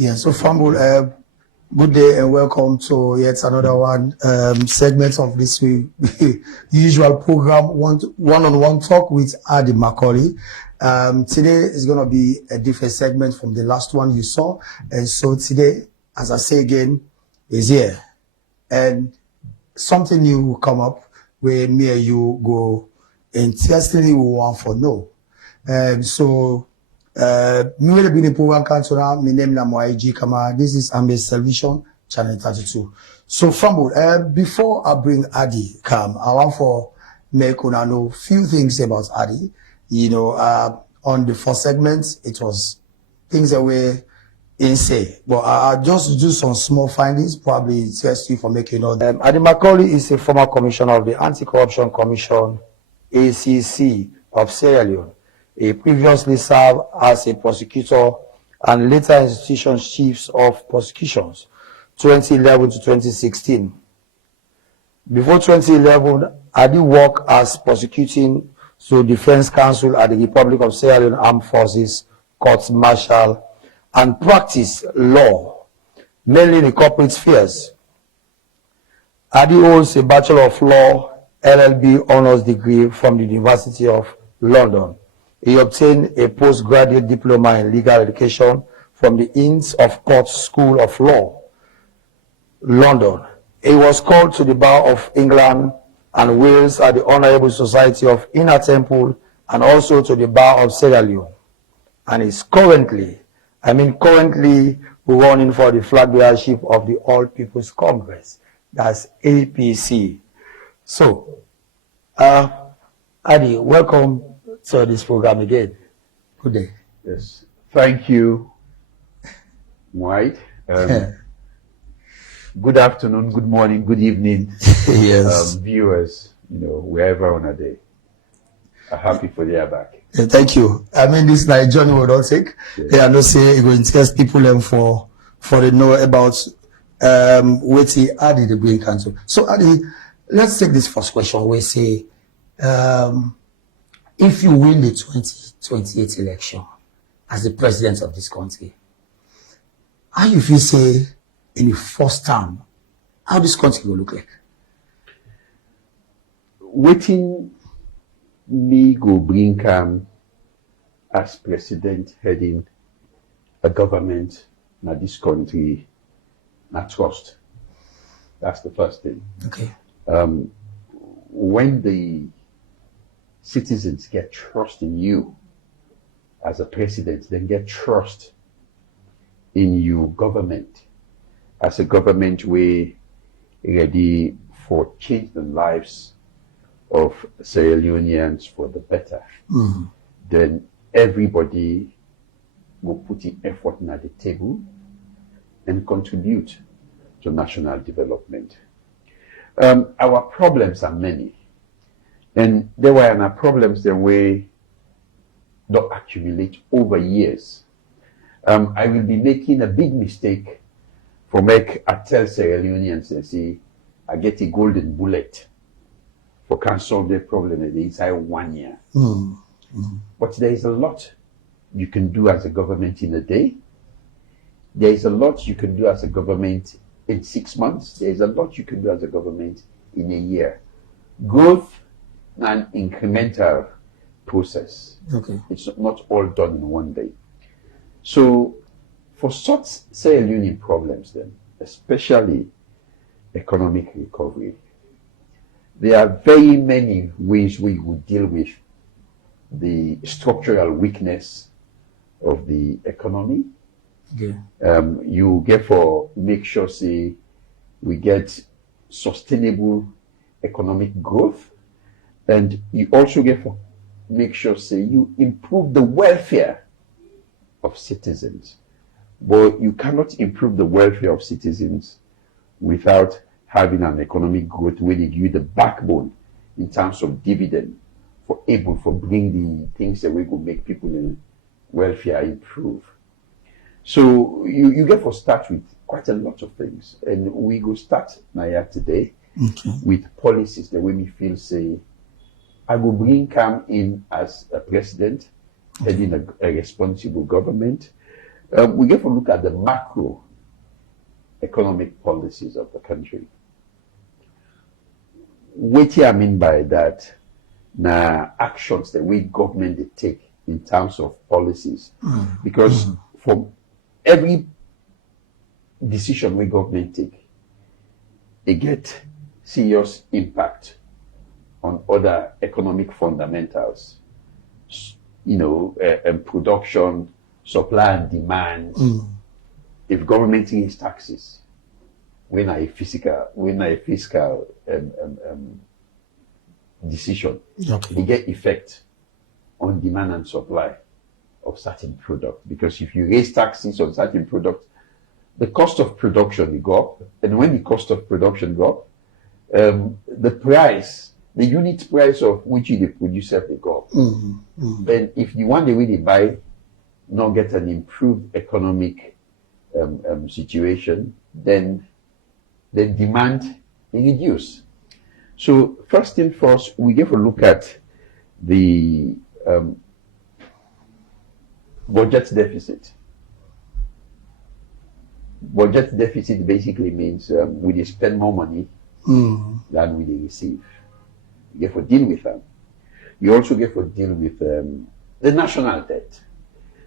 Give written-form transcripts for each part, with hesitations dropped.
Yeah, so Fambul, good day and welcome to yet another segment of this usual program, one-on-one talk with Adi Macauley. Today is going to be a different segment from the last one you saw. And so today, as I say again, is here. And something new will come up where me and you go interestingly we want for no. So me will be the program councilor, my name is Moaiji Kama. This is Ambassador Television, Channel 32. So Fambul, before I bring Adi come, I want for make una know few things about Adi. You know, on the first segment, it was things that were insane. But I'll just do some small findings, probably test you for making all them. Adi Macauley is a former commissioner of the Anti-Corruption Commission, ACC, of Sierra Leone. He previously served as a prosecutor and later institution chiefs of prosecutions, 2011 to 2016. Before 2011, Adi worked as prosecuting defense counsel at the Republic of Sierra Leone Armed Forces, Courts Martial, and practiced law, mainly in the corporate spheres. Adi holds a Bachelor of Law, LLB honors degree from the University of London. He obtained a postgraduate diploma in legal education from the Inns of Court School of Law, London. He was called to the Bar of England and Wales at the Honorable Society of Inner Temple and also to the Bar of Sierra Leone. And is currently running for the flag bearership of the All People's Congress. That's APC. So, Adi, welcome to this program again. Good day. Yes. Thank you, White. Good afternoon, good morning, good evening, yes. Viewers, wherever on a day. I'm happy for their back. Yeah, thank you. I mean, this like Johnny would all take. Yeah, I know say it will interest people for the know about what he added the Green Council. So Adi, let's take this first question. We say if you win the 2028 election as the president of this country, how you feel say in the first term, how this country will look like? Waiting me go bring as president heading a government na this country na trust. That's the first thing. Okay. When the citizens get trust in you as a president, then get trust in your government as a government way ready for change the lives of Sierra Leoneans for the better. Then everybody will put in effort at the table and contribute to national development. Our problems are many. And there were problems that we don't accumulate over years. I will be making a big mistake I tell Sierra Leoneans and say, I get a golden bullet for can solve their problem inside 1 year. But there is a lot you can do as a government in a day. There is a lot you can do as a government in 6 months. There is a lot you can do as a government in a year. Growth and incremental process. Okay. It's not all done in 1 day. So for such Sierra Leone problems then, especially economic recovery, there are very many ways we would deal with the structural weakness of the economy. Okay. You get for make sure say we get sustainable economic growth, and you also get for make sure say you improve the welfare of citizens. But you cannot improve the welfare of citizens without having an economic growth where they give you the backbone in terms of dividend for bring the things that we could make people in welfare improve. So you get for start with quite a lot of things, and we go start now today with policies that we me feel say I will come in as a president heading a responsible government. We get to look at the macro economic policies of the country. What I mean by that, now actions that we government they take in terms of policies, because for every decision we government take, it get serious impact on other economic fundamentals, and production, supply and demand. If government raise taxes, when a fiscal decision, it get effect on demand and supply of certain product. Because if you raise taxes on certain product, the cost of production will go up, and when the cost of production go up, the unit price of which you produce will go up. And if you want to really buy, not get an improved economic situation, then the demand will reduce. So first thing first, we get to look at the budget deficit. Budget deficit basically means we spend more money than we receive. You get to deal with them. You also get to deal with the national debt,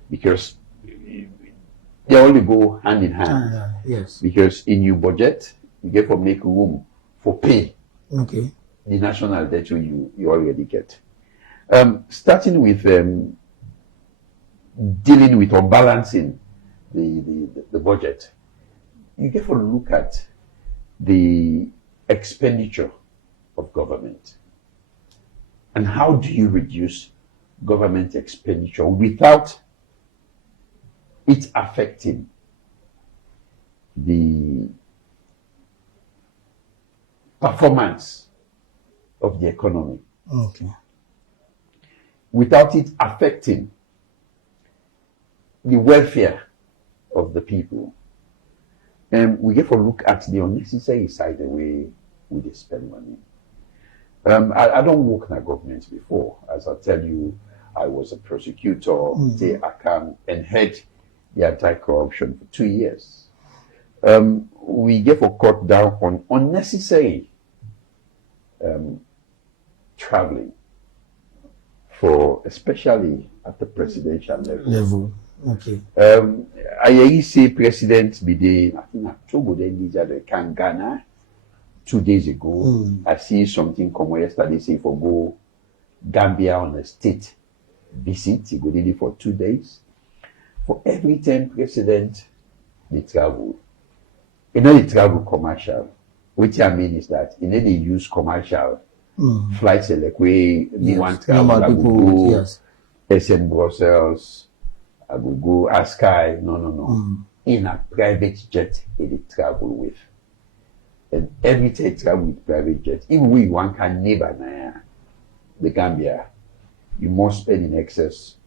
because they only go hand in hand. Yes. Because in your budget, you get to make room for pay. Okay. The national debt you already get. Starting with dealing with or balancing the budget, you get to look at the expenditure of government. And how do you reduce government expenditure without it affecting the performance of the economy? Okay. Without it affecting the welfare of the people. And we get to look at the unnecessary side the way we spend money. I don't work in a government before. As I tell you, I was a prosecutor, say I can and head the anti-corruption for 2 years. We get to cut down on unnecessary traveling, for especially at the presidential level. Okay. I say president be there, I think October then can Ghana 2 days ago. I see something come yesterday say for go Gambia on a state visit. He go there for 2 days. For every 10 president they travel. You know they travel commercial. Which I mean is that they use commercial flights like way me want travel. I will go SM Brussels, I will go Askai. No. In a private jet they travel with. And every time they travel with private jet, even we one can neighbor the Gambia, you must spend in excess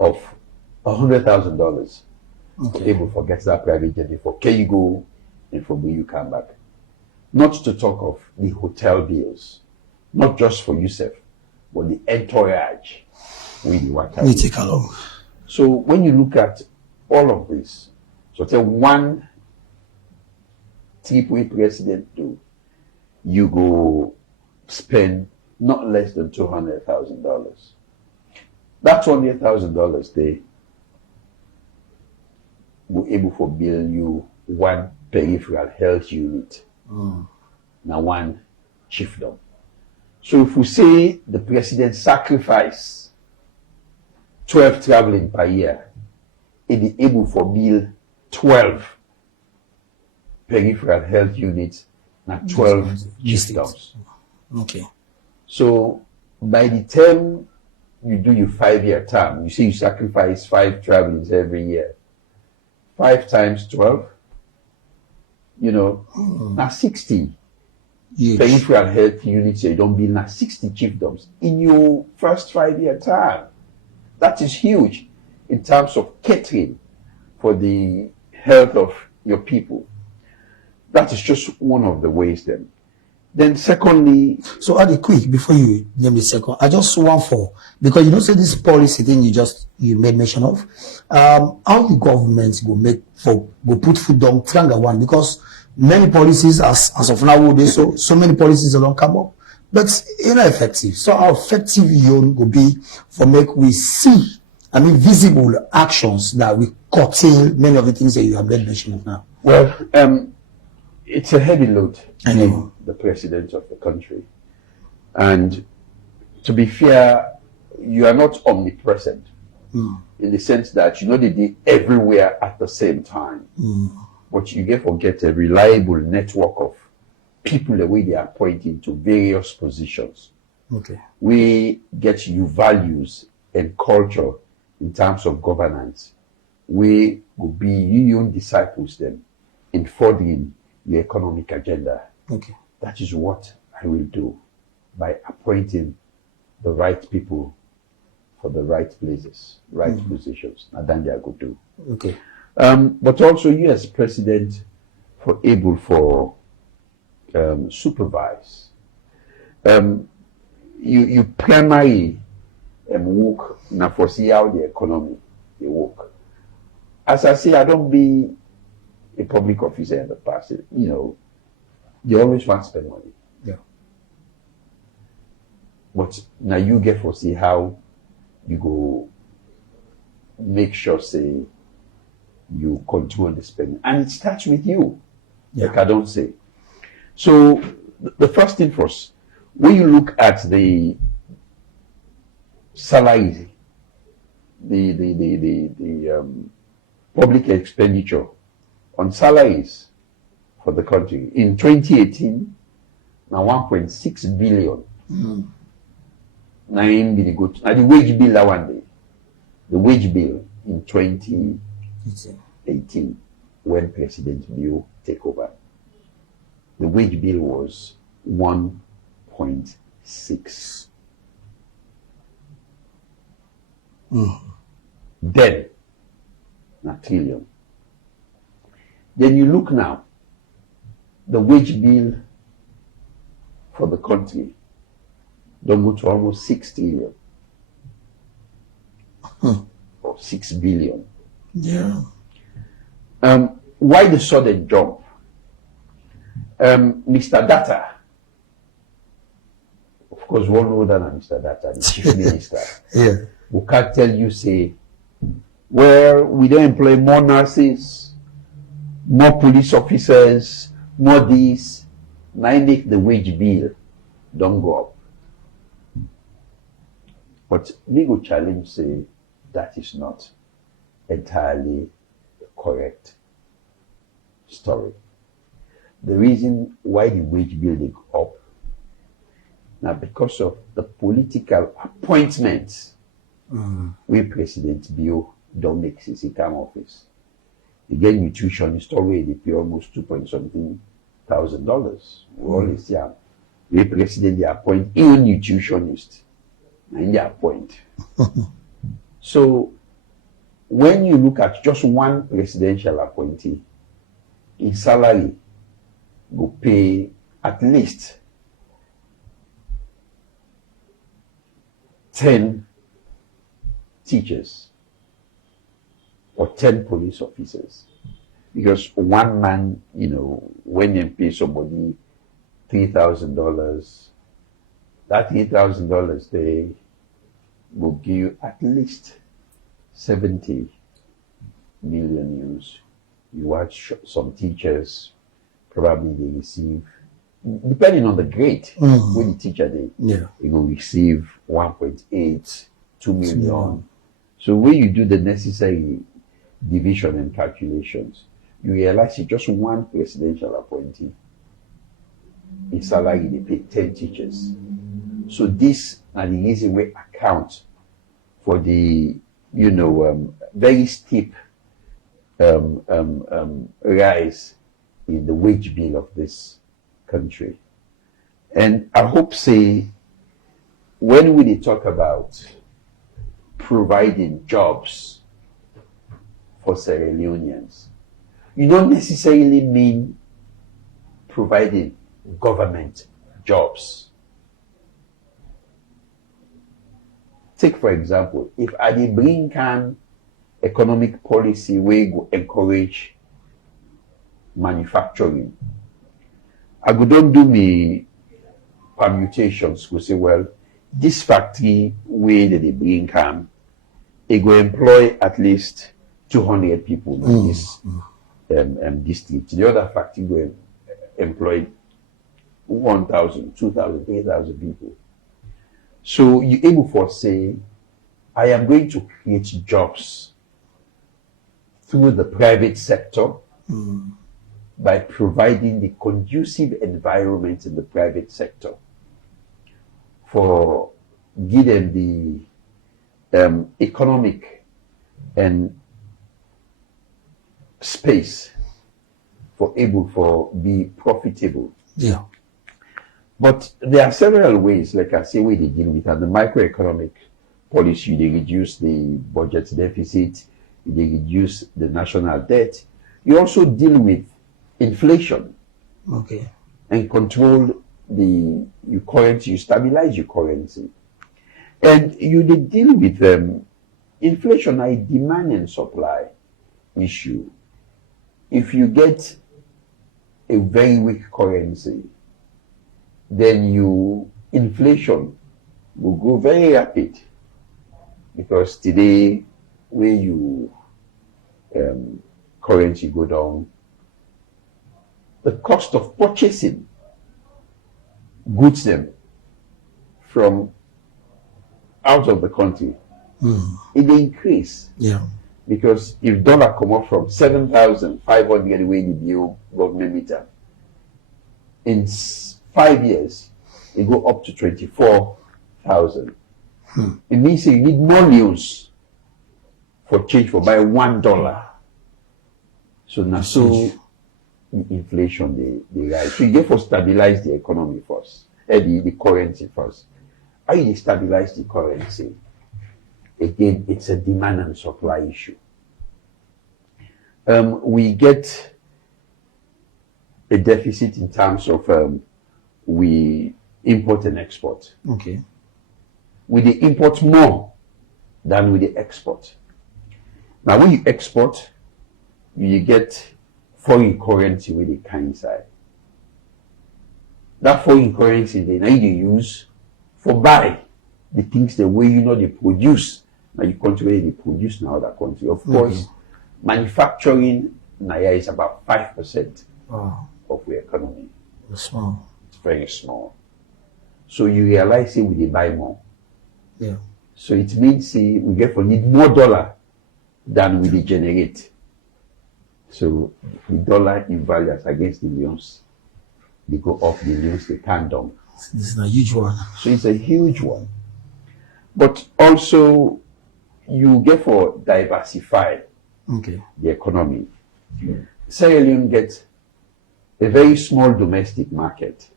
of $100,000 to be able to get that private jet before can you go and from where you come back. Not to talk of the hotel bills, not just for yourself, but the entourage we take along. So when you look at all of this, so tell one trip we president do, you go spend not less than $200,000. That $200,000 they will able to build you one peripheral health unit. Now one chiefdom. So if we say the president sacrifice 12 traveling per year, it is able to build 12 peripheral health units, not 12 chiefdoms. Okay. So by the time you do your 5-year term, you see you sacrifice 5 travelings every year. 5 times 12, now 60 peripheral health units, you don't build now 60 chiefdoms in your first 5-year term. That is huge in terms of catering for the health of your people. That is just one of the ways then. Then secondly, So Adi, quick, before you name the second, I just want for, because you don't say this policy thing you made mention of, how the government go put foot down tranga one, because many policies as of now they so many policies don't come up, but ineffective. So how effective you go be for make we see, I mean, visible actions that we curtail many of the things that you have made mention of now. well, it's a heavy load I being know. the president of the country. And to be fair, you are not omnipresent in the sense that you know they did everywhere at the same time. But you get forget a reliable network of people the way they are appointed to various positions. Okay. We get you values and culture in terms of governance. We will be your own disciples them in furthering your economic agenda. Okay. That is what I will do by appointing the right people for the right places, right positions. And then they are good to. Okay. But also you as president for able for supervise. You primary work now for see how the economy they work. As I say, I don't be a public officer in the past. You know, you always want to spend money. Yeah. But now you get for see how you go make sure say you control the spending. And it starts with you. Yeah. Like I don't say. So the first thing first, when you look at the salary, the public expenditure on salaries for the country in 2018, now 1.6 billion. Now be the good. Now the wage bill that one day, the wage bill in 2018 when President Bill take over, the wage bill was 1.6. Then, not trillion. Then you look now, the wage bill for the country don't go to almost 6 trillion or 6 billion. Yeah. Why the sudden jump? Mr. Data, of course, we all know that Mr. Data, the chief minister, Yeah. who can tell you, say, well, we don't employ more nurses, more police officers, more this. Now I make the wage bill don't go up. But legal challenge say that is not entirely the correct story. The reason why the wage bill they go up now because of the political appointments where President Bio don't make since he came office. Again, nutritionist already they pay almost $2 thousand. We always see where president they appoint even nutritionist and they appoint. So when you look at just one presidential appointee, his salary will pay at least 10 teachers or 10 police officers. Because one man, you know, when you pay somebody $3,000, that $3,000 they will give you at least 70 million euros. You watch some teachers, probably they receive, depending on the grade, when the teacher they will receive 1.8, 2 million. So when you do the necessary division and calculations, you realize it's just one presidential appointee. In salary, they pay 10 teachers. So this are the easy way account for the, you know, very steep rise in the wage bill of this country. And I hope, say, when we talk about providing jobs for Sierra Leoneans, you don't necessarily mean providing government jobs. Take, for example, if I dey bring can economic policy wey go encourage manufacturing, I go don do me permutations, go say, well, this factory wey they bring can, it go employ at least 200 people in this district. The other factory go employ 1,000, 2,000, 3,000 people. So you're able to say, I am going to create jobs through the private sector by providing the conducive environment in the private sector for give them the economic and space for able for be profitable. Yeah. But there are several ways, like I say, we they deal with and the macroeconomic policy. They reduce the budget deficit, they reduce the national debt. You also deal with inflation, Okay. and control your currency. You stabilize your currency, and you they deal with inflation, a demand and supply issue. If you get a very weak currency, then inflation will go very rapid, because today where you currency go down, the cost of purchasing goods them from out of the country, it will increase. Yeah. Because if dollar come up from 7,500 way the new government meter, in 5 years, it go up to 24,000. It means you need more news for change for buy $1. So now, so inflation they rise. So you get to stabilize the economy first, the currency first. How you stabilize the currency? Again, it's a demand and supply issue. We get a deficit in terms of we import and export. Okay. We dey import more than we dey export. Now, when you export, you get foreign currency with the kind side. That foreign currency they now you use for buy the things the way they produce. Now you country where they produce now other country. Of course, manufacturing now is about 5% of the economy. It's small. It's very small. So you realize we dey buy more. Yeah. So it means we need more dollar than we dey generate. So the dollar in value against the millions, they go up, the millions they can't down. This is a huge one. So it's a huge one. But also you get for diversify the economy. Sierra Leone gets a very small domestic market.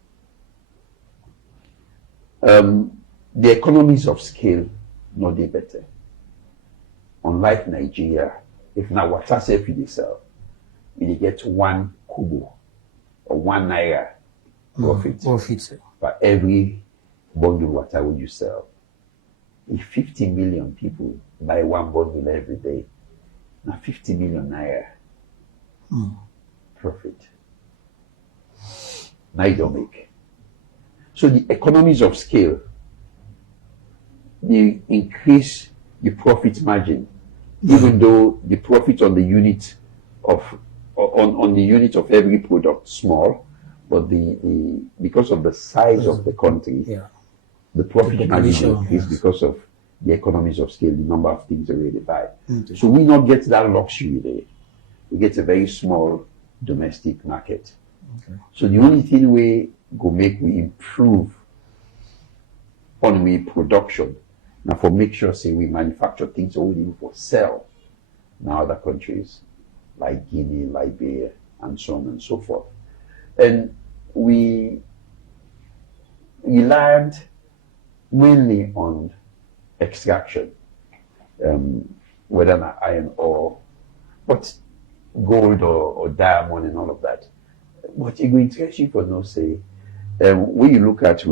The economies of scale not dey better. Unlike Nigeria, if now water self you dey sell, you get 1 kobo or 1 naira profit for every bundle water when you sell. If 50 million people buy 1 bundle every day, now 50 million naira profit. Now you don't make. So the economies of scale, they increase the profit margin, even though the profit on the unit of on the unit of every product small, but the because of the size of the country, the profit margin will increase because of the economies of scale, the number of things they really buy. So we not get that luxury there. We get a very small domestic market. So the only thing we go make we improve on we production now for make sure say we manufacture things only for sell now other countries like Guinea, Liberia, and so on and so forth. And we relied mainly on extraction, whether not iron ore, but gold or diamond and all of that. But it will interest you for no say when you look at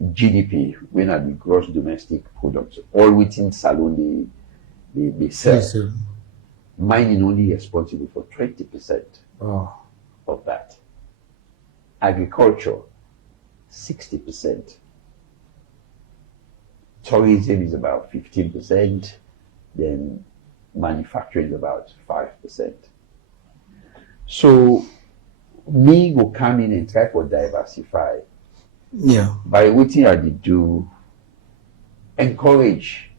GDP, when at the gross domestic product, all within salon they sell. Yes, sir. Mining only responsible for 20% of that. Agriculture, 60%. Tourism is about 15%. Then manufacturing is about 5%. So me go come in and try to diversify. Yeah. By what I did do, encourage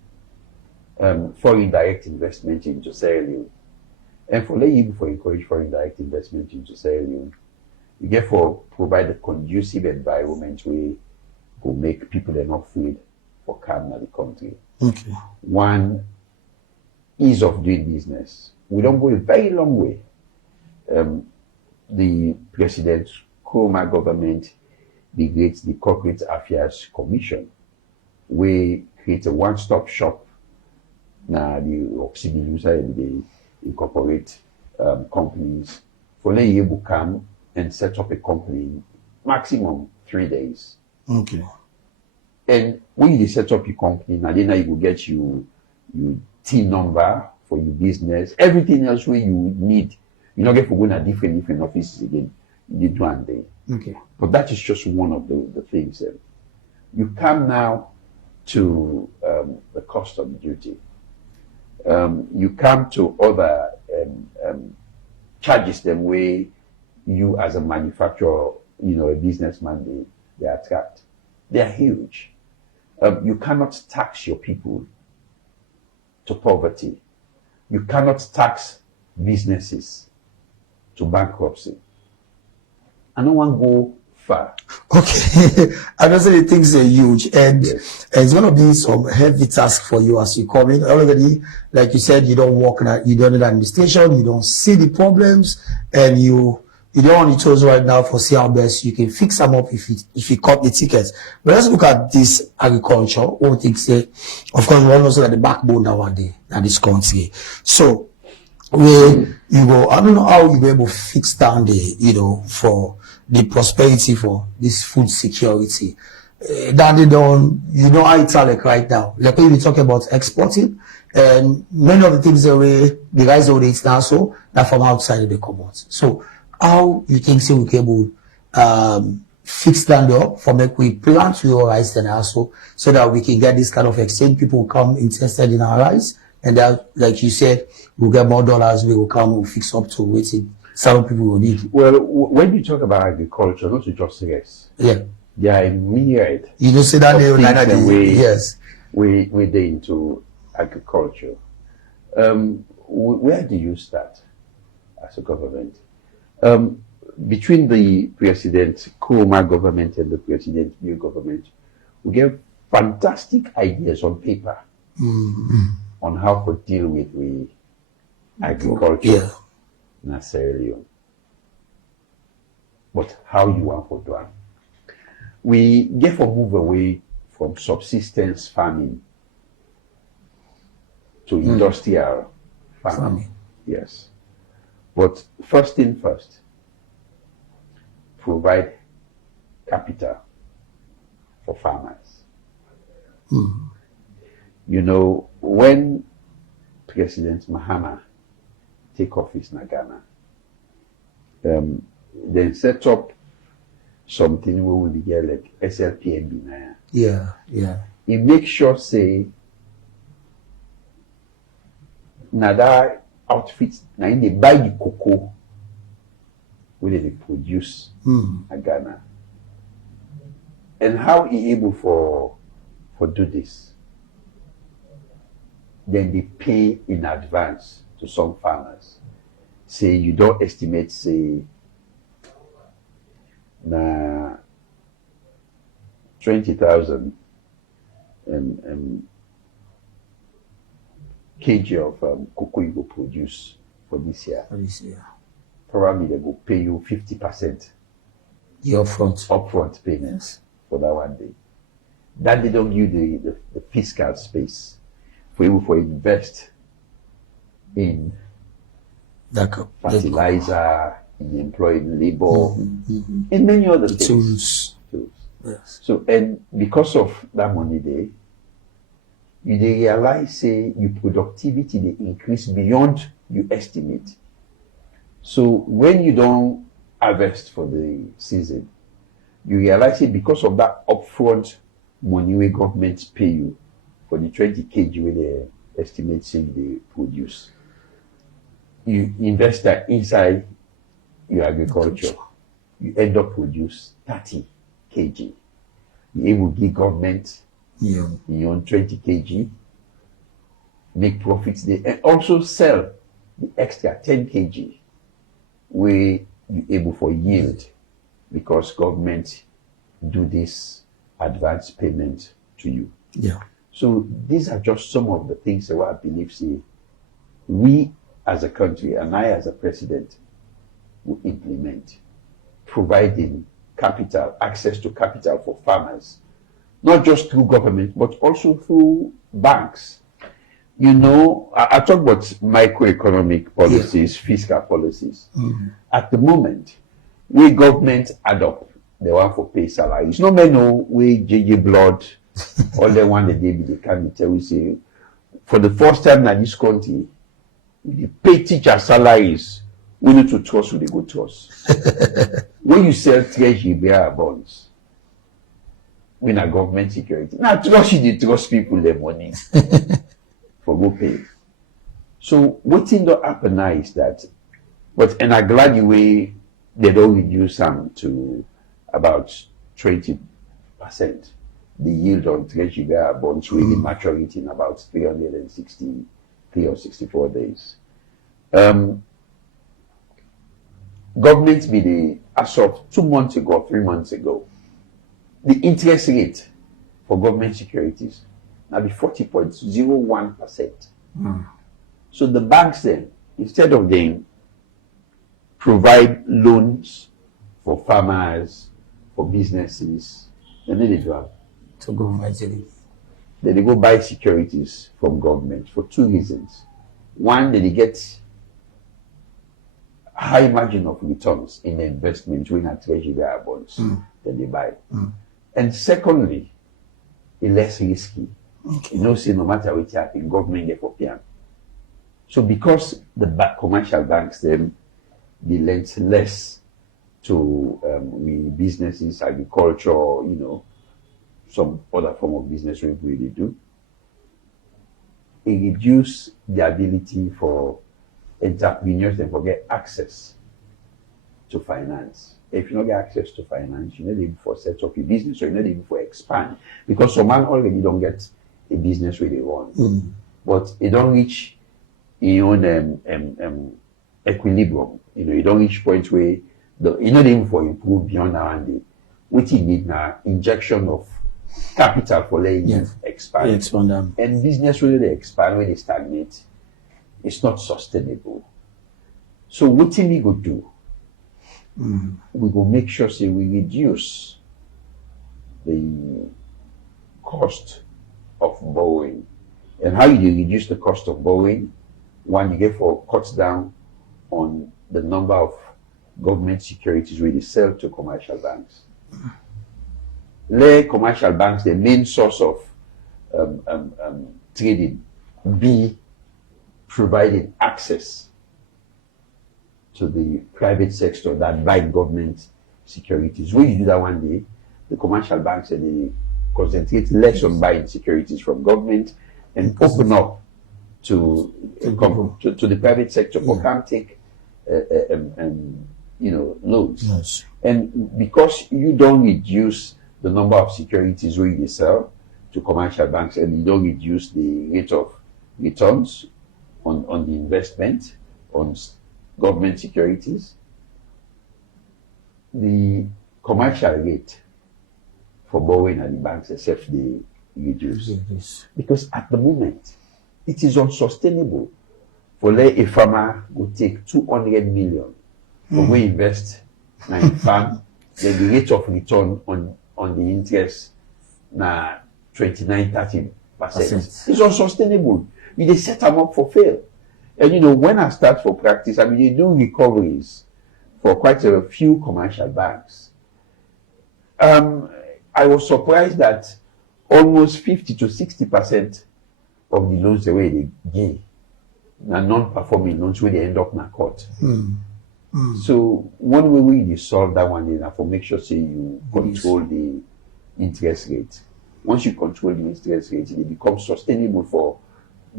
foreign direct investment into Sierra Leone. And for you for encourage foreign direct investment into Sierra Leone, you therefore provide a conducive environment where will make people they're not afraid for coming to the country. Okay. One, ease of doing business. We don't go a very long way. The President Nkrumah government creates the Corporate Affairs Commission, we create a one-stop shop. Now the Oxygen they incorporate companies for them able to come and set up a company in maximum 3 days. Okay. And when you set up your company, now then you will get your team number for your business, everything else where you need. You don't get to go to different offices again. You did one day. Okay. But that is just one of the things. You come now to the custom duty. You come to other charges them where you as a manufacturer, a businessman, they attract. They are huge. You cannot tax your people to poverty. You cannot tax businesses to bankruptcy. I don't want to go far. Okay. Honestly, the things are huge, and Yes. it's going to be some heavy task for you as you come in. Already, like you said, you don't work in you don't need administration, you don't see the problems, and you don't want to choose right now for see how best you can fix them up if you cut the tickets. But let's look at this agriculture. One thing say, of course, we also at the backbone nowadays in this country. So where you go, I don't know how you be able to fix down the, for the prosperity for this food security. That they don't, how it's like right now. Like when we talk about exporting, and many of the things the guys already eat now, so that from outside they come out. So how you think so we can able fix that up for make we plant your rice then also so that we can get this kind of exchange, people come interested in our rice, and that, like you said, we'll get more dollars, we will come, we'll fix up to waiting. Some people will need. Well, when you talk about agriculture, not to just rice. Yeah. There are a myriad. You don't say that yes. yes. We're into agriculture. Where do you start as a government? Between the President Nkrumah government and the President new government, we get fantastic ideas on paper on how to deal with agriculture in Sierra Leone. But how you want to do it? We get to move away from subsistence farming to industrial farming. Yes. But first thing first, provide capital for farmers. When President Mahama take office in Ghana, then set up something we will get like SLPMB now. Yeah. He make sure say now that outfits now they buy the cocoa where they produce in Ghana. And how he able for do this? Then they pay in advance to some farmers. Say you don't estimate, say, na 20,000 kg of cocoa you will produce for this year. Probably they will pay you 50%. The upfront payments for that one day. That they don't give the fiscal space for you for invest in fertilizer, in employing labor, and many other things. Tools. Yes. So, and because of that money there, you dey realize, say, your productivity they increase beyond you estimate. So when you don't harvest for the season, you realize it because of that upfront money where governments pay you for the 20 kg where they estimate say they produce. You invest that inside your agriculture, you end up produce 30 kg. You able to give government your own 20 kg, make profits there, and also sell the extra 10 kg where you able for yield because government do this advance payment to you. Yeah. So these are just some of the things that I believe say we as a country and I as a president will implement, providing capital, access to capital for farmers, not just through government, but also through banks. You know, I talk about microeconomic policies, fiscal policies. At the moment, we government adopt the one for pay salaries. No man know we JJ blood, all the one that they be the candidate. We say for the first time in this country, we pay teacher salaries. We need to trust who they go trust. When you sell treasury bearer bonds, we na government security. Now trust you trust people their money for go pay. So what thing that happen now is that, but and I'm glad the way they don't reduce them to about 20%. The yield on treasury bearer bonds with the maturity in about 363 or 64 days. Governments be the, as of 2 months ago, 3 months ago, the interest rate for government securities now be 40.01%. So the banks then, instead of them provide loans for farmers, for businesses, then they do have To government. then they go buy securities from government for two reasons. One, that they get high margin of returns in the investment when at treasury bearer bonds that they buy. And secondly, it's less risky. You know, say no matter what happen, government get for PM. So because the commercial banks them they lend less to businesses, agriculture, you know, some other form of business we really do, it reduce the ability for entrepreneurs to get access to finance. If you don't get access to finance, you're not able for set up your business or you're not able for expand. Because some man already don't get a business where they want. But it don't reach your own equilibrium. You know, you don't reach point where you're not able for improve beyond now and day. What you need now, injection of capital for letting you expand. And business when they expand, when they stagnate, it's not sustainable. So what we go do? We go make sure say we reduce the cost of borrowing. And how you reduce the cost of borrowing? One, you get for cuts down on the number of government securities where they sell to commercial banks. Let commercial banks, the main source of trading, be providing access to the private sector that buy government securities. When you do that one day, the commercial banks they concentrate less on buying securities from government and open up to the private sector for can take loans. Yes. And because you don't reduce the number of securities where you sell to commercial banks and you don't reduce the rate of returns on the investment on government securities, the commercial rate for borrowing at the banks except they reduce. Because at the moment, it is unsustainable for let a farmer go take 200 million for we invest in farm, then the rate of return on the interest na 29-30%. It's unsustainable. They set them up for fail. And you know, when I start for practice, I mean, they do recoveries for quite a few commercial banks. I was surprised that almost 50 to 60% of the loans the way they give are non-performing loans where they end up in a court. So one way we solve that one is for make sure say you control the interest rate. Once you control the interest rate, it becomes sustainable for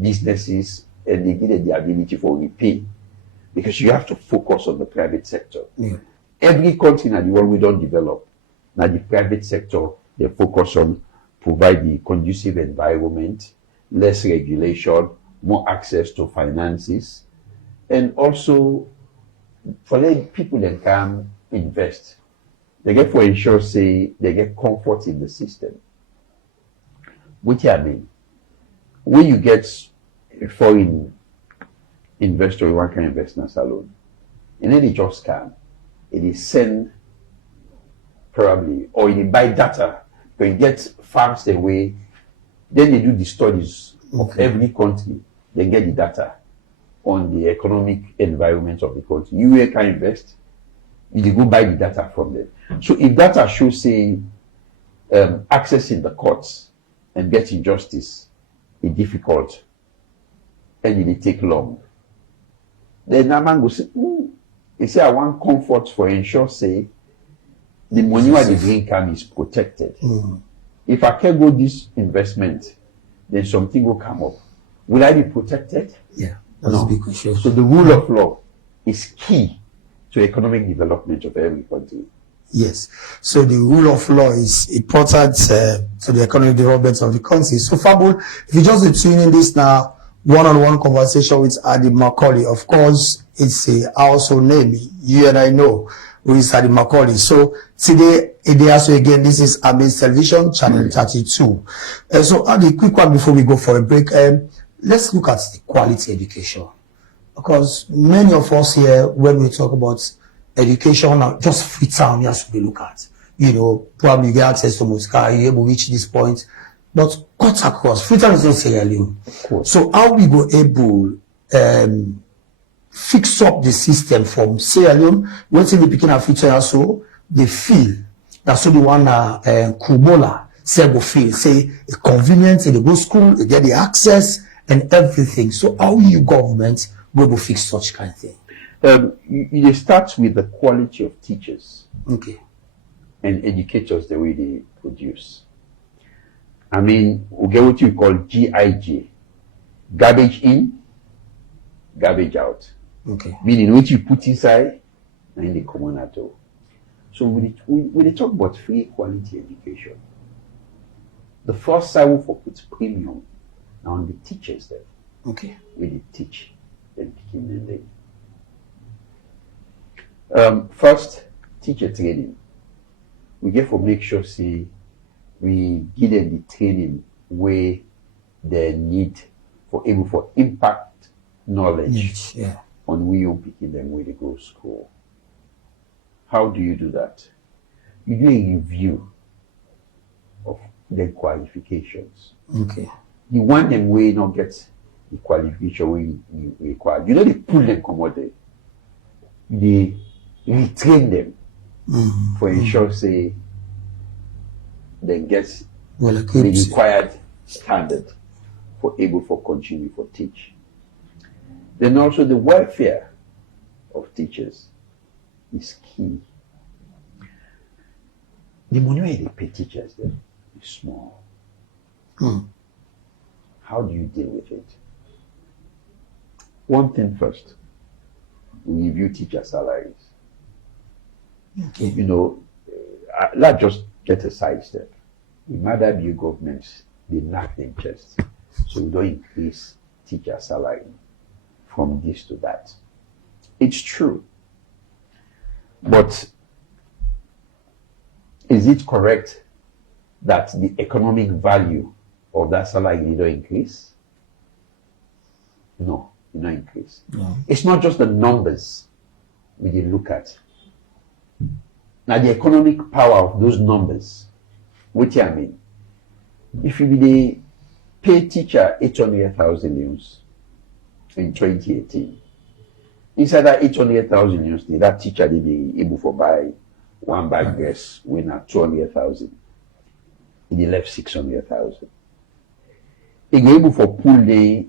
businesses and they get the ability for repay, because you have to focus on the private sector. Every country in the world we don't develop. Now the private sector, they focus on provide the conducive environment, less regulation, more access to finances, and also for let people that can invest. They get for ensure say they get comfort in the system. Which I mean, when you get a foreign investor, you want to invest in a salon, and then they just come, it is send probably, or they buy data, they get farms away, then they do the studies of every country, they get the data on the economic environment of the country. You can invest, you go buy the data from them. So if data shows say accessing the courts and getting justice is difficult and it take long, then that man go say, he say I want comfort for ensure say the money where the green come is protected. If I can go this investment, then something will come up. Will I be protected? Yeah, that's a big question. So the rule of law is key to economic development of every country. Yes. So the rule of law is important to the economic development of the country. So Fabul, if you just be tuning this now, one-on-one conversation with Adi Macauley. Of course, it's a household name. You and I know who is Adi Macauley. So today, so again, this is Amaze Television, channel 32. So Adi, quick one before we go for a break. Let's look at the quality education. Because many of us here, when we talk about education, just free time, yes, we look at. You know, probably you get access to Moscow, you're able to reach this point. But cut across, free time is not Sierra Leone. So how we go able fix up the system from Sierra Leone, when they begin a future also, they feel that's so the one Kubola say go feel, say it's convenient, they go school, they get the access and everything. So how you government go fix such kind of thing? You start with the quality of teachers. Okay. And educators the way they produce. I mean, we get what you call GIG. Garbage in, garbage out. Okay. Meaning what you put inside and they come on at all. So when they talk about free quality education, the first side will put premium on the teachers there. Okay. When they teach, then picking and first, teacher training. We get for make sure see we give them the training where they need for able for impact knowledge on where you're picking them where they go to school. How do you do that? You do a review of their qualifications. Okay. You want them where not get the qualification where you require. You know they pull them commodity. They retrain them for ensure say they get the required standard for able for continue for teach. Then also the welfare of teachers is key. The money where they pay teachers then is small. How do you deal with it? One thing first, we review teacher salaries. Okay. You know, let's just get a side step. We might have you governments, they knock them chests. So we don't increase teacher salary from this to that. It's true. But is it correct that the economic value of that salary did not increase? No, did not increase. No. It's not just the numbers we did look at. Now the economic power of those numbers, what I mean, if you be pay teacher 800,000 in 2018, inside that 800,000 you see, that teacher they be able to buy one bag dress when at 200,000. He left 600,000. He go able for pull a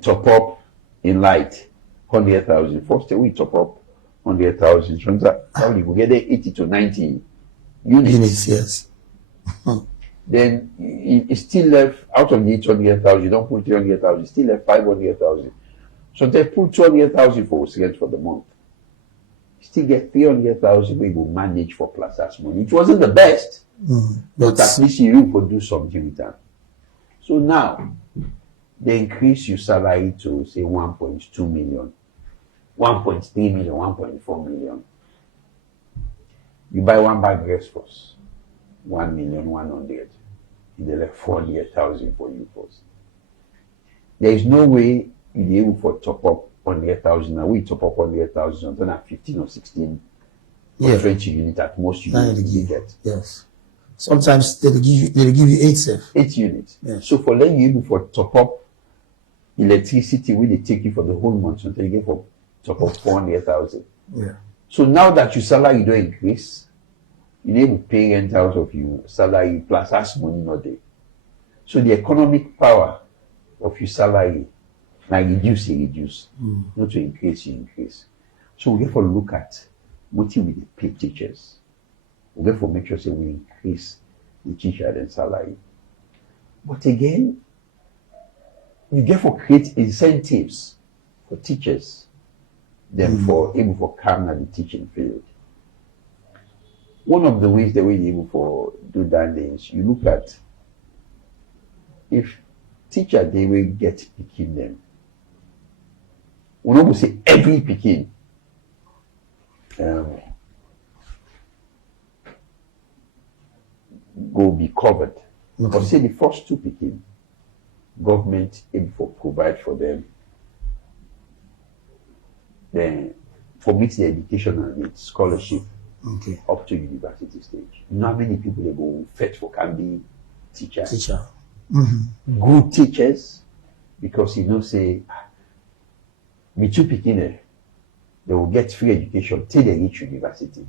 top up in light 100,000. First we top up 100,000. So that how you go get there 80 to 90 units. Yes. Then it still left out of the 800,000. You don't put 300,000. Still left 500,000. So they put 200,000 for rent for the month. Still get 300,000 we will manage for Plaza's money. It wasn't the best, but at least you could do something with that. So now they increase your salary to say 1.2 million, 1.3 million, 1.4 million. You buy one bag dress first, 1,100,000. They left 400,000 for you first. There is no way you'll be able to top up 100,000. Now we top up 100,000, something at 15 or 16 or 20 units at most you get. Yes. Sometimes they give you 8 units. Yes. So for letting you able for top up electricity, will they take you for the whole month until you get for top up 400,000. Yeah. So now that your salary don't increase, you need to pay rent out of your salary plus as money not there. So the economic power of your salary now reduce, not to increase. So we have to look at what we pay teachers. We have to make sure we increase the teacher and salary. But again, you get to create incentives for teachers, then for able to come at the teaching field. One of the ways that we're able to do that is you look at if teacher they will get picking them. We don't say every picking. Go be covered. Okay. But say the first 2 picking, government able to provide for them. Then for meet the educational needs, scholarship up to university stage. You know how many people they go fetch for can be teacher. Good teachers, because you know say me 2 picking there, they will get free education till they reach university.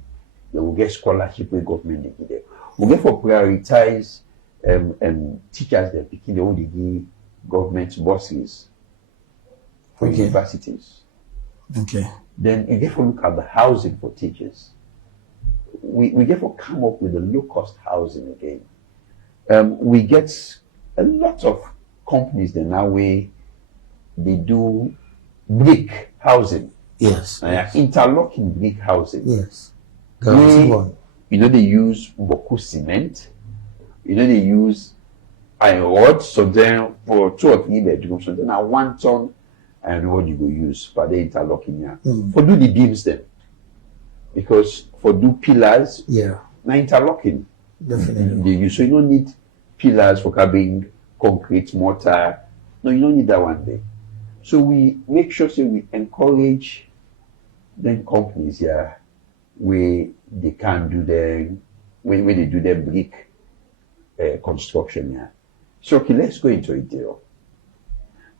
They will get scholarship with government they give them. We get for prioritize teachers that picking the only give government bursaries for universities. Okay. Then you get to look at the housing for teachers. We get to come up with a low cost housing again. We get a lot of companies that now they do brick housing. Yes. Interlocking brick housing. Yes. You know they use boku cement. You know they use iron rod. So then for 2 or 3 bedrooms, so then now 1 ton iron rod you go use for the interlocking here. For do the beams then. Because for do pillars, now interlocking. Definitely. So you don't need pillars for cabin, concrete, mortar. No, you don't need that one day. So we make sure we encourage then companies here where they can do when they do their brick construction here. So okay, let's go into it there.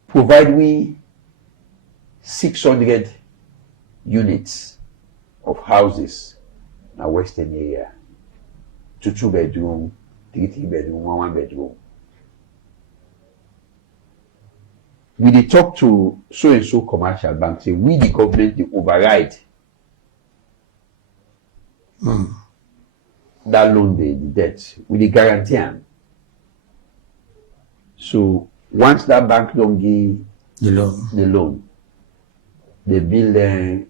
Provide we 600 units of houses in the western area. 2 bedroom, 3 bedroom, 1 bedroom. We dey talk to so and so commercial bank say we the government dey override that loan the debt. We dey guarantee am. So once that bank don't give the loan, they build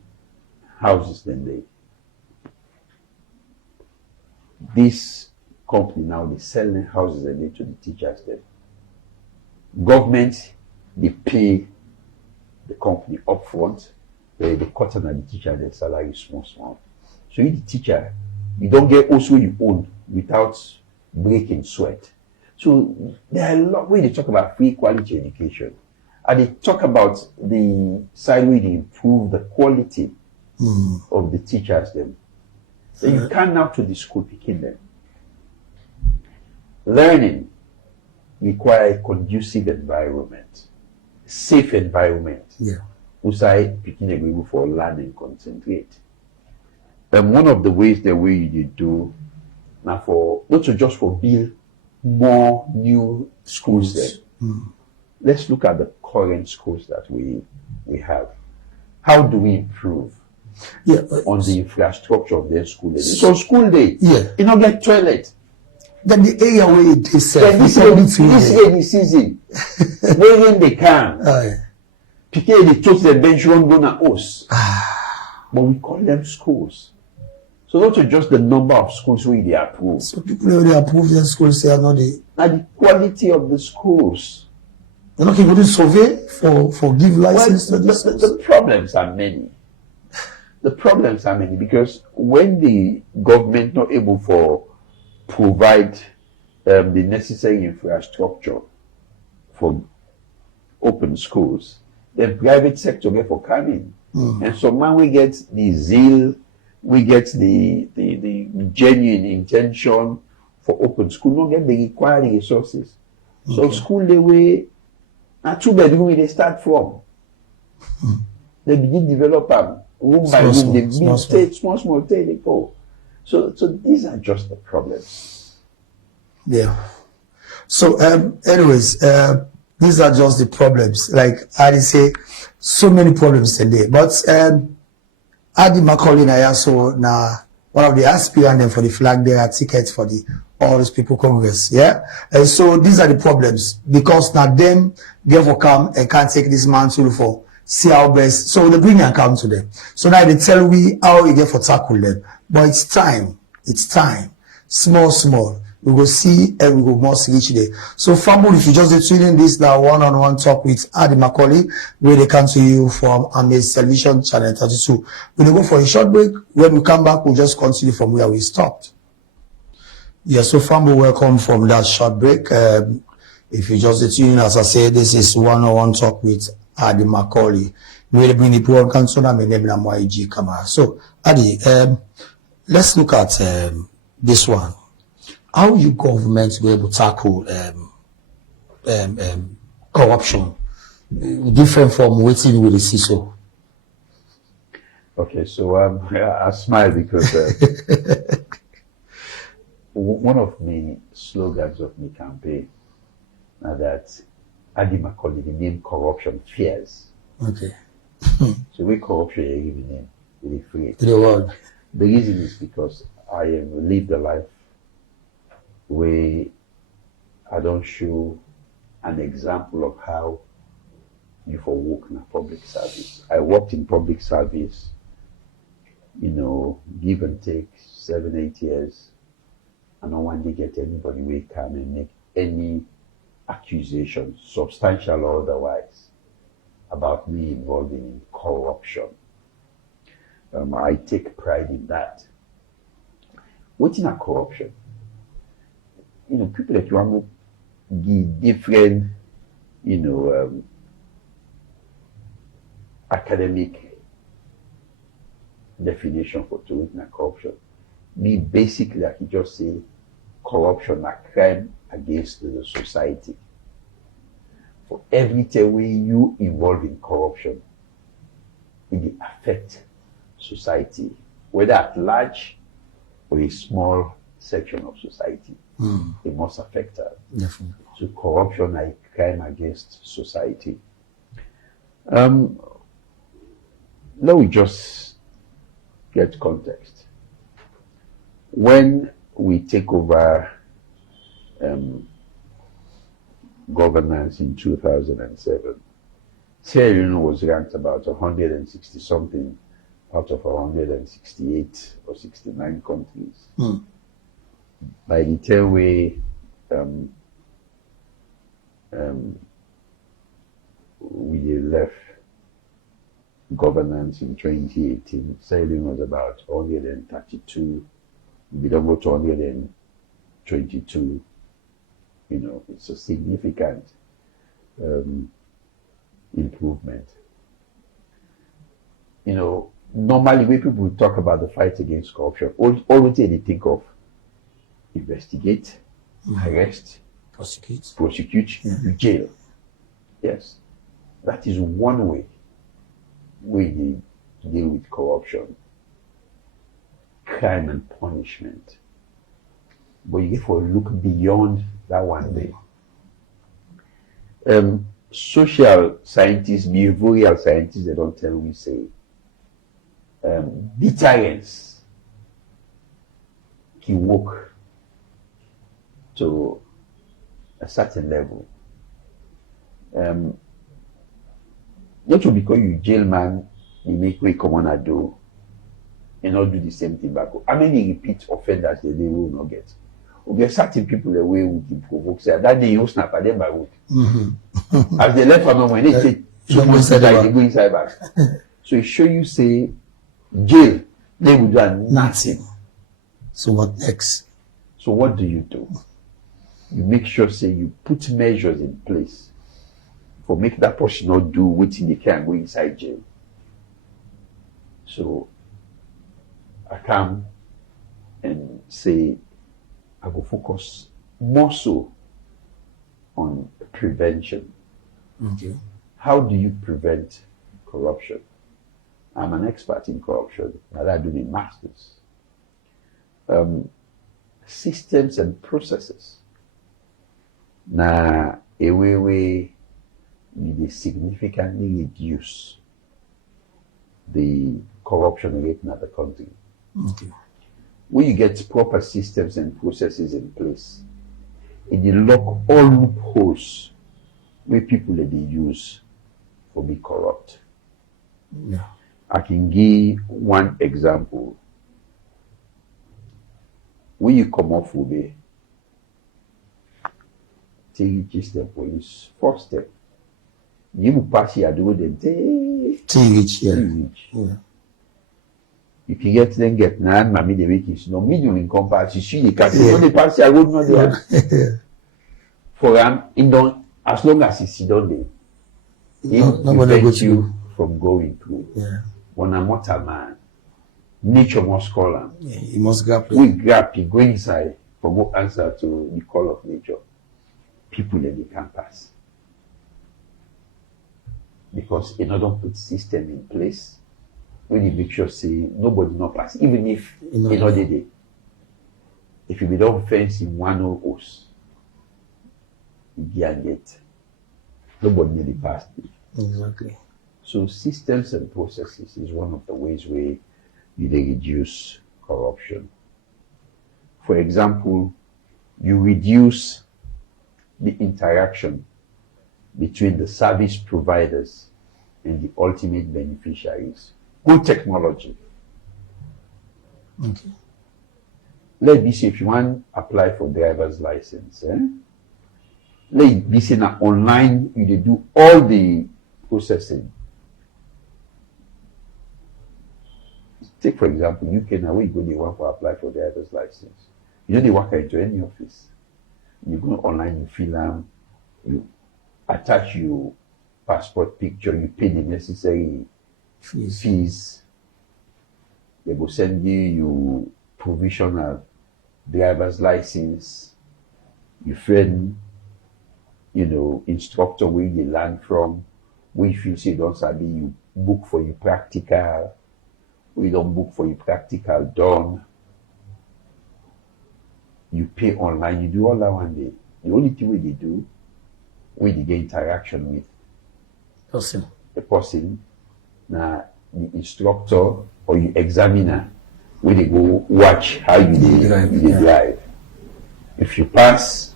houses then they. This company now they selling houses and they to the teachers then. Government they pay the company upfront, they cut on the teacher their salary small. So you the teacher, you don't get also you own without breaking sweat. So there are a lot when they talk about free quality education. And they talk about the side where they improve the quality of the teachers them. So you come now to the school picking them. Learning requires a conducive environment, safe environment, Usai picking a way for learn and concentrate. And one of the ways the way you did do now for not to just for build more new schools there. Let's look at the current schools that we have. How do we improve on the infrastructure of their school day? So school day, you don't get toilet. Then the area where it is this rainy season, when they can, PK they took the bench one gonna us. But we call them schools. So not just the number of schools we they approve. So people already approve their schools, they are not the quality of the schools. They're not able to survey for give license to this. The problems are many. The problems are many because when the government not able for provide the necessary infrastructure for open schools, the private sector get for coming. And so when we get the zeal, we get the genuine intention for open school, we get the required resources. So school the way now 2 bedroom they start from. They begin develop them room by room, they build small they go. So these are just the problems. Yeah. So anyways, these are just the problems. Like I say, so many problems today. But Adi Macauley na so na one of the aspirants for the flag bearer tickets for the All These People Congress. Yeah. And so these are the problems because now them get for come and can't take this mantle for see our best. So they bring and come to them. So now they tell we how we get for tackle them. But it's time. It's time. Small. We go see and we go more reach there. So family, if you just tune in this now one-on-one talk with Adi Macauley, where they come to you from Amaze Television Channel 32. We'll go for a short break. When we come back, we'll just continue from where we stopped. Yeah, so family, welcome from that short break. If you just tune in, as I said, this is one-on-one talk with Adi Macauley. Where they bring the program, so my name is YG Kamara. So Adi, let's look at this one. How you government be able to tackle corruption different from waiting with the CISO? Okay, so I smile because one of the slogans of my campaign that Adi Macauley, the name corruption fears. Okay. So we corruption you give name really free. To the world. The reason is because I have lived a life where I don't show an example of how you for work in a public service. I worked in public service, give and take 7-8 years. I don't want to get anybody who come and make any accusation, substantial or otherwise, about me involving in corruption. I take pride in that. What's in a corruption? People that you want to give different, academic definition for to corruption. Me basically, like you just say, corruption a crime against the society. For every time when you involve in corruption, it will affect society, whether at large or a small section of society. It must affect us. Definitely. So corruption is a crime against society. Let me just get context. When we take over governance in 2007, Sierra Leone was ranked about 160 something out of 168 or 69 countries. By the time we left governance in 2018, Sierra Leone was about 132. We don't go to 122. It's a significant improvement. Normally when people talk about the fight against corruption, all they think of investigate, arrest, prosecute, jail. Yes, that is one way we deal with corruption, crime and punishment. But you get to look beyond that one day. Social scientists, behavioral scientists, they don't tell we say deterrence can work to a certain level. Not to because you jail man, you make way come on a do and not do the same thing back. How many repeat offenders they will not get? We get certain people the way we can provoke. Say that day you snap at them by wood. As they left from when they take so much inside, they go inside back. So it show you say jail, they will do nothing. So what next? So what do? You make sure say you put measures in place for make that person not do what they can go inside jail. So I come and say I will focus more so on prevention. Okay. How do you prevent corruption? I'm an expert in corruption, but I do my masters. Systems and processes. Now, a way you significantly reduce the corruption rate in the country. Okay. When you get proper systems and processes in place, it will lock all loopholes where people that they use for be corrupt. Yeah. I can give one example. When you come off with a take it step police, first step. You will pass here do them Reach, yeah. Yeah. You can get nine, mammy the week is no medium in comparison. You see the cat, you only pass here, would not there. For in don't as long as it's done there. It prevents you from going through. Yeah. When I'm not a man, nature must call him. Yeah, he must grab. We grab, he go inside for more answer to the call of nature. People in the campus. Because in order to put system in place, when you make sure say nobody not pass, even if another day. If you be done fence in one of us, you can get nobody nearly passed it. Exactly. So systems and processes is one of the ways where you reduce corruption. For example, you reduce the interaction between the service providers and the ultimate beneficiaries. Good technology. Okay. Let me see if you want to apply for driver's license. Let me see now online you do all the processing. Take for example, UK now where you go they want to apply for driver's license. You know they walk into any office. You go online, you fill out, you attach your passport picture, you pay the necessary fees. They will send you your provisional driver's license, your friend, instructor where you learn from, where you feel say you don't sabi, you book for your practical, we don't book for your practical done. You pay online, you do all that one day. The only thing we do, we get interaction with the person, now the instructor or your examiner, where they go watch how you drive. If you pass,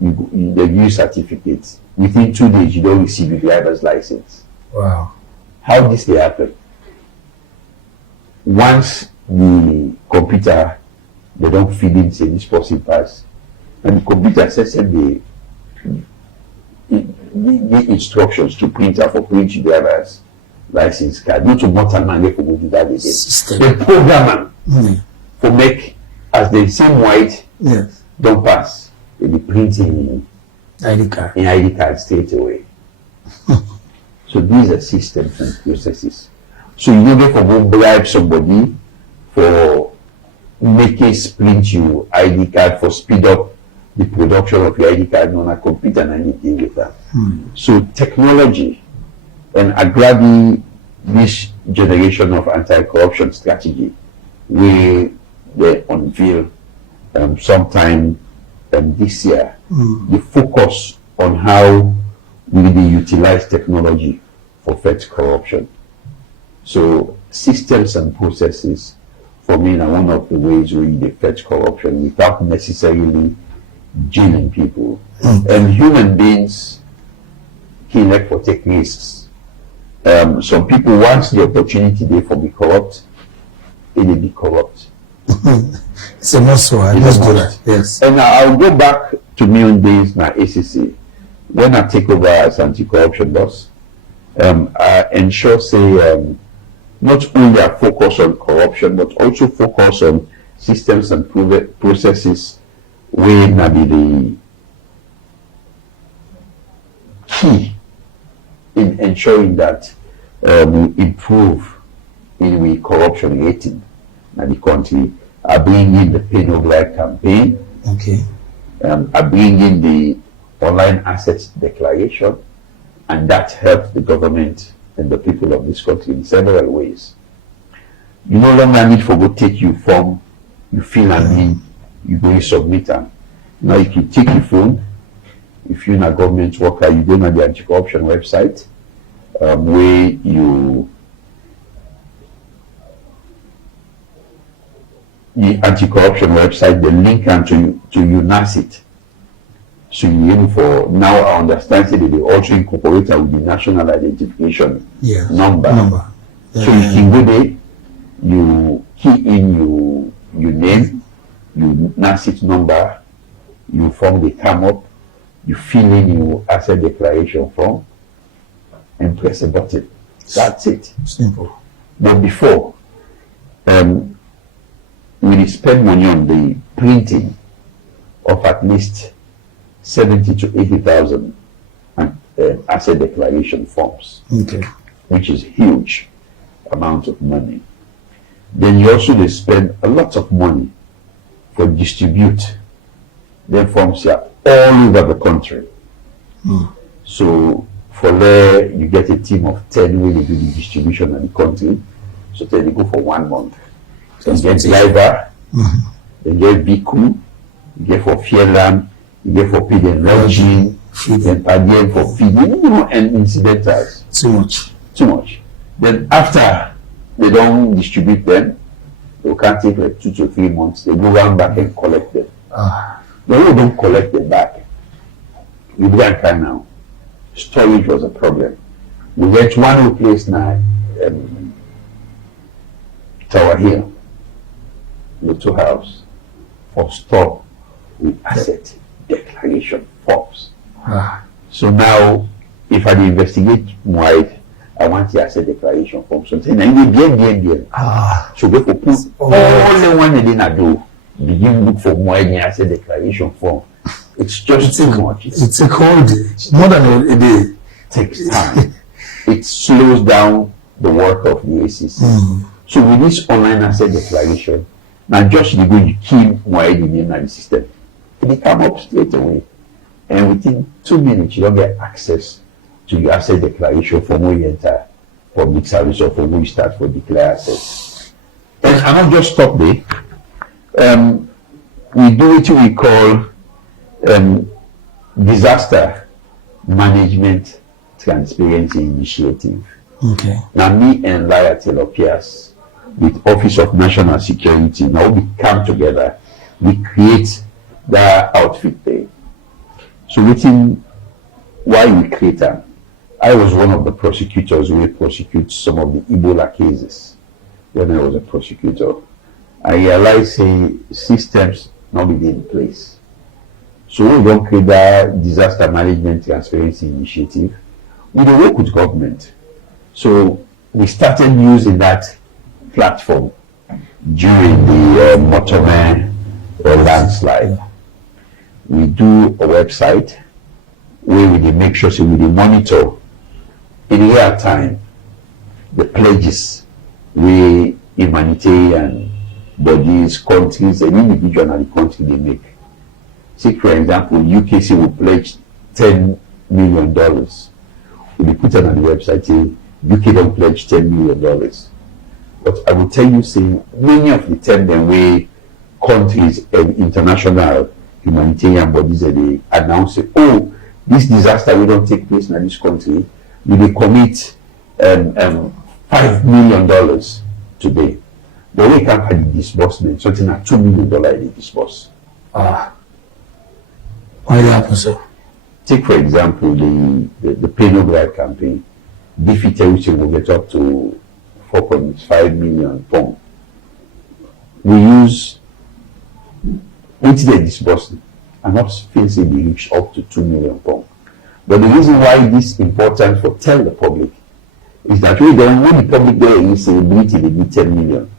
you give you certificates. Within 2 days, you don't receive your driver's license. Wow. How this they happen? Once the computer, they don't feed in say this person pass, and the computer says the instructions to printer for print your driver's license card. Not to mortal man they go do that again. The programmer for make as the same white don't pass, they be printing ID card straight away. So these are systems and processes. So you don't get to go bribe somebody for making print your ID card for speed up the production of your ID card on a computer and anything with that. So technology and grabbing this generation of anti-corruption strategy, we unveil sometime this year, the focus on how we utilize technology for fight corruption. So systems and processes for me are one of the ways we fight corruption without necessarily jailing people. And human beings can like for take risks. Some people want the opportunity they for be corrupt, they may be corrupt. It's a must, so I must do that. Yes. And I'll go back to my own days na ACC. When I take over as anti-corruption boss, I ensure say not only I focus on corruption, but also focus on systems and processes where na be the key in ensuring that we improve in the corruption rating in the country. I bring in the Pay No Bribe campaign. Okay. I bring in the online assets declaration, and that helps the government and the people of this country in several ways. You no longer need for go take your form, you fill and in, you go and submit them. Now you can take your phone. If you're a government worker, you go to the anti-corruption website where the anti-corruption website, the link and to UNACIT. So you able for now I understand that they also incorporate with the national identification number. So you can go there, you key in your name, your NACIT number, your form they come up, you fill in your asset declaration form and press a button. That's it. Simple. But before, we spend money on the printing of at least 70 to 80,000 asset declaration forms, which is huge amount of money. Then you also spend a lot of money for distribute them forms here all over the country. So for there you get a team of 10 where they do the distribution in the country. So then they go for 1 month. So you get driver, you get Biku, you get for Fieland, you get for paid and lodging, and again for feeding, and incidentals. Too much. Then after they don't distribute them, they can take like 2 to 3 months, they go round back and collect them. They don't collect them back. We began kind now. Storage was a problem. We get one place now, Tower Hill, Little House, for store with asset declaration forms. So now, if I investigate why I want the asset declaration form, so then I need bien. So they for put all the one they didn't do, begin look for more asset declaration form. It's just too much. It's a whole day, more than a day. Takes time. It slows down the work of the ACC. So with this online asset declaration, now just the way you keep more in the system, it come up straight away. And within 2 minutes, you don't get access to your asset declaration from where you enter public service or from where you start for declare assets. And I not just stop there. We do what we call disaster management transparency initiative. Now me and Laya Taylor Pierce with Office of National Security, now we come together, we create that outfit there. So within why we create them, I was one of the prosecutors who prosecute some of the Ebola cases when I was a prosecutor. I realized systems not be in place. So we don't create that disaster management transparency initiative. We don't work with government. So we started using that platform during the Motorman landslide. We do a website where we make sure we monitor in real time the pledges we humanitarian bodies, countries, and individual and the country they make. Take for example, UKC will pledge $10 million. We put it on the website saying UK don't pledge $10 million. But I will tell you, saying many of the 10 way countries and international humanitarian bodies they announce it, oh, this disaster will not take place in this country, we will commit $5 million today. But we can't find the disbursement, something like $2 million they disburse. Why did it happen so? Take for example the Pay No Bribe campaign, defeated which will get up to 4.5 million pounds. We use which they disburse and not facing they reach up to 2 million pounds. But the reason why this is important for tell the public is that when the public there is ability they give 10 million.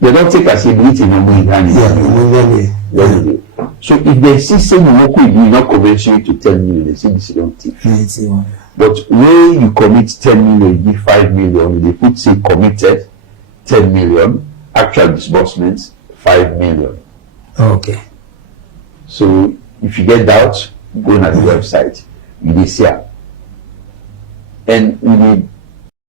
They don't take as ability number in hand. So if they see saying the work will be not commensurate to 10 million, they say this don't take. But when you commit 10 million, you give 5 million, they put say committed 10 million, actual disbursements 5 million. Okay. So if you get doubt, go on the website, you will see. And